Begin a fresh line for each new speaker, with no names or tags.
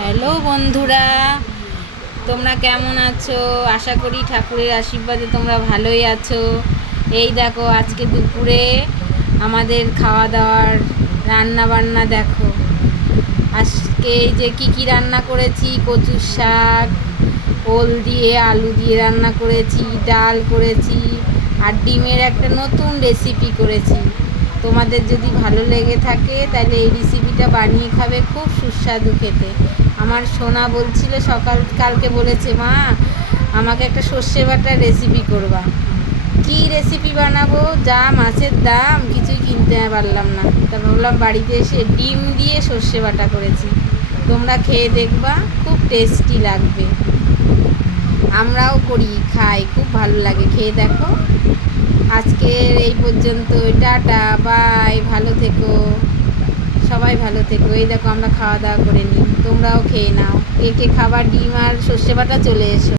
Hello বন্ধুরা, তোমরা কেমন আছো? আশা করি ঠাকুরের আশীর্বাদে তোমরা ভালোই আছো। এই দেখো, আজকে দুপুরে আমাদের খাওয়া দাওয়ার রান্না বান্না দেখো। আজকে যে কী কী রান্না করেছি, কচুর শাক, ওল দিয়ে, আলু দিয়ে রান্না করেছি, ডাল করেছি, আর ডিমের একটা নতুন রেসিপি করেছি। তোমাদের যদি ভালো লেগে থাকে, তাহলে এই রেসিপিটা বানিয়ে খাবে, খুব সুস্বাদু খেতে। আমার সোনা বলছিল সকাল কালকে বলেছে, মা, আমাকে একটা সর্ষে বাটার রেসিপি করবা। কী রেসিপি বানাবো? যা মাছের দাম, কিছুই কিনতে পারলাম না। তা ভাবলাম বাড়িতে এসে ডিম দিয়ে সর্ষে বাটা করেছি। তোমরা খেয়ে দেখবা, খুব টেস্টি লাগবে। আমরাও করি, খাই, খুব ভালো লাগে। খেয়ে দেখো। আজকের এই পর্যন্ত টাটা, বাই, ভালো থেকো। সবাই ভালো থেকো। এই দেখো আমরা খাওয়া দাওয়া করে নিই। তোমরাও খেয়ে নাও। কে কে খাবার, ডিম আর সর্ষে বাটা চলে এসো।